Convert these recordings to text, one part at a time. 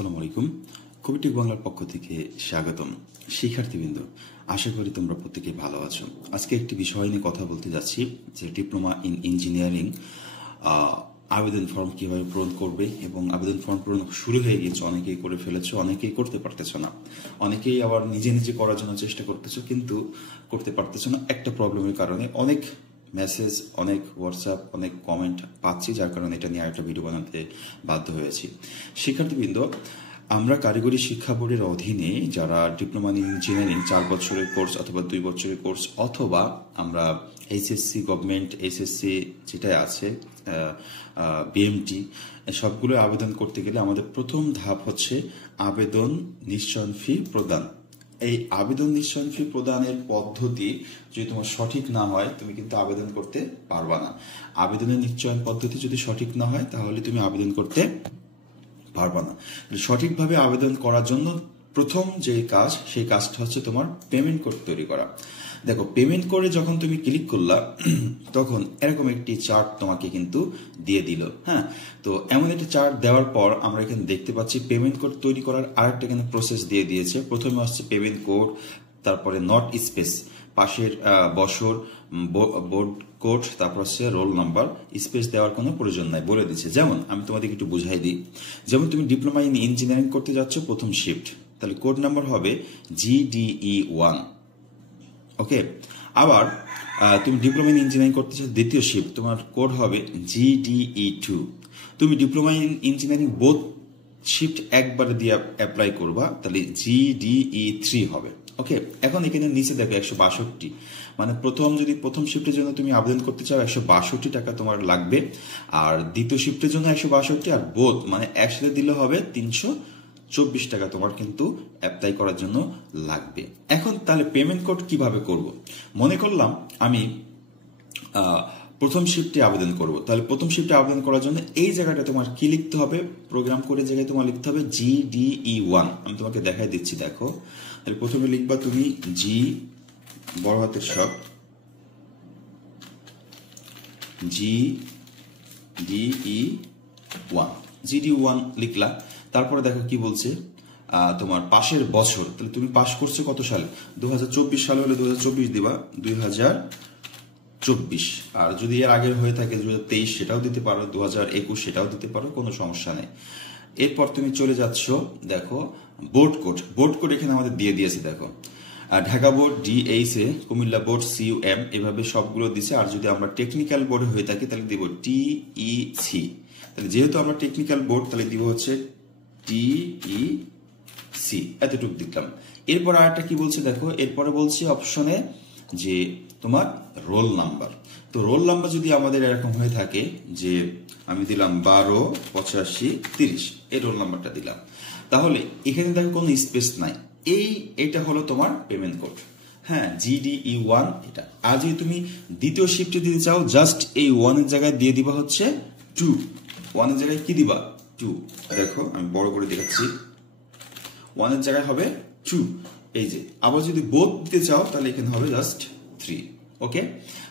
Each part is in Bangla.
আসসালামু আলাইকুম। কবিটিক বাংলার পক্ষ থেকে স্বাগতম। শিক্ষার্থীবৃন্দ, আশা করি তোমরা প্রত্যেকে ভালো আছো। আজকে একটি বিষয় নিয়ে কথা বলতে যাচ্ছি যে ডিপ্লোমা ইন ইঞ্জিনিয়ারিং আবেদন ফর্ম কিভাবে পূরণ করবে, এবং আবেদন ফর্ম পূরণ শুরু হয়ে গিয়েছে, অনেকেই করে ফেলেছো, অনেকেই করতে পারতেছো না, অনেকেই আবার নিজে নিজে করার জন্য চেষ্টা করতেছো কিন্তু করতে পারতেছো না একটা প্রবলেমের কারণে। অনেক মেসেজ, অনেক হোয়াটসঅ্যাপ, অনেক কমেন্ট পাচ্ছি, যার কারণে এটা নিয়ে একটা ভিডিও বানাতে বাধ্য হয়েছি। শিক্ষার্থীবৃন্দ, আমরা কারিগরি শিক্ষা বোর্ডের অধীনে যারা ডিপ্লোমা ইন ইঞ্জিনিয়ারিং 4 বছরের কোর্স অথবা 2 বছরের কোর্স, অথবা আমরা এইচএসসি গভর্নমেন্ট এইচএসসি যেটাই আছে বিএমটি, সবগুলো আবেদন করতে গেলে আমাদের প্রথম ধাপ হচ্ছে আবেদন নিশ্চয়ন ফি প্রদান। এই আবেদন নিশ্চয়ন ফি প্রদানের পদ্ধতি যদি তোমার সঠিক না হয়, তুমি কিন্তু আবেদন করতে পারবা না। আবেদনের নিশ্চয়ন পদ্ধতি যদি সঠিক না হয়, তাহলে তুমি আবেদন করতে পারবা না। সঠিকভাবে আবেদন করার জন্য প্রথম যে কাজ, সেই কাজটা হচ্ছে তোমার পেমেন্ট কোড তৈরি করা। দেখো, পেমেন্ট করে যখন তুমি ক্লিক করলা, তখন এরকম একটি চার্ট তোমাকে কিন্তু দিয়ে দিল। হ্যাঁ, তো এমন একটি চার্ট দেওয়ার পর আমরা এখানে দেখতে পাচ্ছি পেমেন্ট কোড তৈরি করার আরেকটা এখানে প্রসেস দিয়ে দিয়েছে। প্রথমে হচ্ছে পেমেন্ট কোড, তারপরে নট স্পেস, পাশের বছর, বোর্ড কোড, তারপর হচ্ছে রোল নাম্বার। স্পেস দেওয়ার কোনো প্রয়োজন নাই, বলে দিচ্ছে। যেমন আমি তোমাদেরকে একটু বুঝাই দিই। যেমন তুমি ডিপ্লোমা ইন ইঞ্জিনিয়ারিং করতে যাচ্ছ প্রথম শিফট, তাহলে কোড নাম্বার হবে GDE1। ওকে, আবার তুমি ডিপ্লোমা ইন ইঞ্জিনিয়ারিং করতে চাচ্ছ দ্বিতীয় শিফট, তোমার কোড হবে GDE2। তুমি diploma in engineering both shift একবারে দিয়ে অ্যাপ্লাই করবা, তাহলে GDE3 হবে। ওকে, এখন এখানে নিচে দেখো 162, মানে প্রথম শিফটের জন্য তুমি আবেদন করতে চাও 162 টাকা তোমার লাগবে, আর দ্বিতীয় শিফটের জন্য 162, আর বোথ মানে একসাথে দিলে হবে 324 টাকা তোমার কিন্তু অ্যাপ্লাই করার জন্য লাগবে। এখন তাহলে পেমেন্ট কোড কিভাবে করব? মনে করলাম আমি প্রথম শিফটে আবেদন করব, তাহলে প্রথম শিফটে আবেদন করার জন্য এই জায়গাটা তোমার কি লিখতে হবে? প্রোগ্রাম কোডের জায়গায় তোমার লিখতে হবে GDE1। আমি তোমাকে দেখাই দিচ্ছি, দেখো। তাহলে প্রথমে লিখবা তুমি বড় হাতের সব GDE1 লিখলা। তারপরে দেখো কি বলছে, তোমার পাশের বছর, তাহলে তুমি পাস করছো কত সালে? 2024 সালে হলে 2024 দিবা, 2024। আর যদি এর আগের হয়ে থাকে 2023 সেটাও দিতে পারো, 2021 সেটাও দিতে পারো, কোনো সমস্যা নেই। এরপর তুমি চলে যাচ্ছ, দেখো বোর্ড কোড এখানে আমাদের দিয়ে দিয়েছে, দেখো Dhaka board DH, Comilla board CUM, এভাবে সবগুলো দিছে। আর যদি আমরা টেকনিক্যাল বোর্ডে হয়ে থাকি তাহলে দিব TEC। তাহলে যেহেতু আমরা টেকনিক্যাল বোর্ড, তাহলে দিব হচ্ছে TEC, এতটুকু দিলাম। এরপর আরেকটা কি বলছে দেখো, এরপরে বলছে অপশনে যে তোমার রোল নাম্বার। তো রোল নাম্বার যদি আমাদের এরকম হয়ে থাকে যে আমি দিলাম 12 85 30, এই রোল নাম্বারটা দিলাম, তাহলে এখানে দেখো কোনো স্পেস নাই। এইটা হলো তোমার পেমেন্ট কোড। হ্যাঁ, GDE1 এটা। আর যদি তুমি দ্বিতীয় শিফটে দিতে চাও, জাস্ট এই 1 এর জায়গায় দিয়ে দিবা হচ্ছে 2। 1 এর জায়গায় কি দিবা? 2। দেখো আমি বড় করে দেখাচ্ছি, 1 এর জায়গায় হবে 2। এই যে, আবার যদি বোথ দিতে চাও তাহলে এখানে হবে জাস্ট 3। ওকে,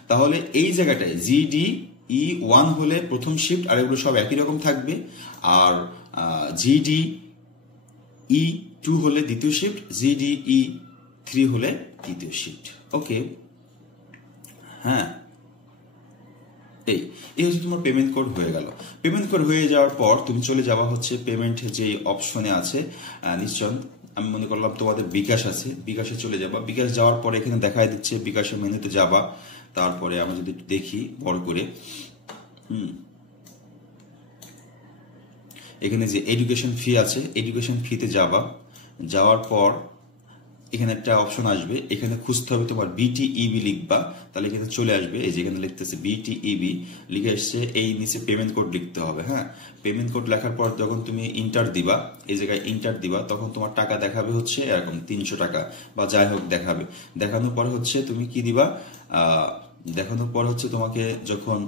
তাহলে এই জায়গাটায় GDE1 হলে প্রথম শিফট, আর এগুলো সব একই রকম থাকবে। আর GDE2 হলে দ্বিতীয় শিফট, GDE3 হলে তৃতীয় শিফট। ওকে, হ্যাঁ, এই হচ্ছে তোমার পেমেন্ট কোড হয়ে গেল। পেমেন্ট কোড হয়ে যাওয়ার পর তুমি চলে যাওয়া হচ্ছে পেমেন্ট যে অপশনে আছে নিশ্চয়। আমি মনে করলাম তোমাদের বিকাশ আছে, বিকাশে চলে যাবা। বিকাশ যাওয়ার পরে এখানে দেখাই দিচ্ছে বিকাশের মেনুতে যাবা। তারপরে আমি যদি দেখি বড় করে, এখানে যে এডুকেশন ফি আছে, এডুকেশন ফিতে যাবা। যাওয়ার পর এখানে একটা অপশন আসবে, এখানে খুঁজতে হবে তোমার BTEB লিখবা, তাহলে এখানে চলে আসবে। এই যে এখানে লিখতেছে BTEB লিখে আসছে, এই নিচে পেমেন্ট কোড লিখতে হবে। হ্যাঁ, পেমেন্ট কোড লেখার পর যখন তুমি ইন্টার দিবা, এই জায়গায় ইন্টার দিবা, তখন তোমার টাকা দেখাবে হচ্ছে এরকম 300 টাকা বা যাই হোক দেখাবে। দেখানোর পর হচ্ছে তুমি কি দিবা, দেখানোর পর হচ্ছে তোমাকে যখন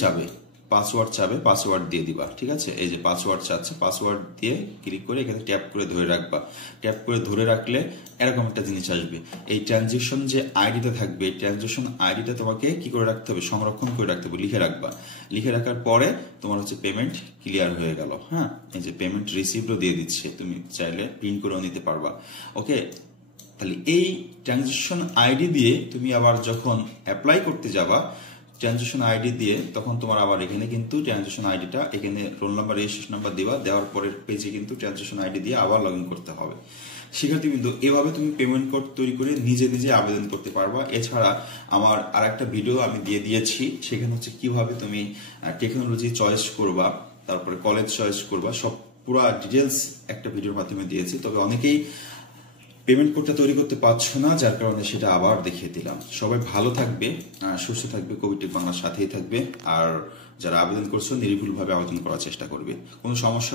চাবে পাসওয়ার্ড চাবে, পাসওয়ার্ড দিয়ে দিবা। ঠিক আছে, এই যে পাসওয়ার্ড চাচ্ছে, পাসওয়ার্ড দিয়ে ক্লিক করে এখানে ট্যাপ করে ধরে রাখবা। ট্যাপ করে ধরে রাখলে এরকম একটা জিনিস আসবে, এই ট্রানজেকশন যে আইডিটা থাকবে, এই ট্রানজেকশন আইডিটা তোমাকে কি করে রাখতে হবে, সংরক্ষণ করে রাখতে হবে, লিখে রাখবা। লিখে রাখার পরে তোমার হচ্ছে পেমেন্ট ক্লিয়ার হয়ে গেল। হ্যাঁ, এই যে পেমেন্ট রিসিভও দিয়ে দিচ্ছে, তুমি চাইলে প্রিন্ট করেও নিতে পারবা। ওকে, তাহলে এই ট্রানজেকশন আইডি দিয়ে তুমি আবার যখন অ্যাপ্লাই করতে যাবা, ট্রানজেকশন আইডি দিয়ে তখন তোমার আবার এখানে কিন্তু ট্রানজেকশন আইডিটা এখানে রোল নাম্বার, রেজিস্ট্রেশন নাম্বার দিবা, দেওয়ার পরের পেজে কিন্তু ট্রানজেকশন আইডি দিয়ে আবার লগ ইন করতে হবে। শিক্ষার্থীবৃন্দ, এভাবে তুমি পেমেন্ট কোড তৈরি করে নিজে নিজে আবেদন করতে পারবা। এছাড়া আমার আর একটা ভিডিও আমি দিয়ে দিয়েছি, সেখানে হচ্ছে কিভাবে তুমি টেকনোলজি চয়েস করবা, তারপরে কলেজ চয়েস করবা, সব পুরা ডিটেলস একটা ভিডিওর মাধ্যমে দিয়েছি। তবে অনেকেই পেমেন্ট কোডটা তৈরি করতে পারছো না, যার কারণে সেটা আবার দেখিয়ে দিলাম। সবাই ভালো থাকবে, সুস্থ থাকবে, কবিটেক বাংলার সাথেই থাকবে। আর যারা আবেদন করছো নির্ভুলভাবে আবেদন করার চেষ্টা করবে। কোনো সমস্যা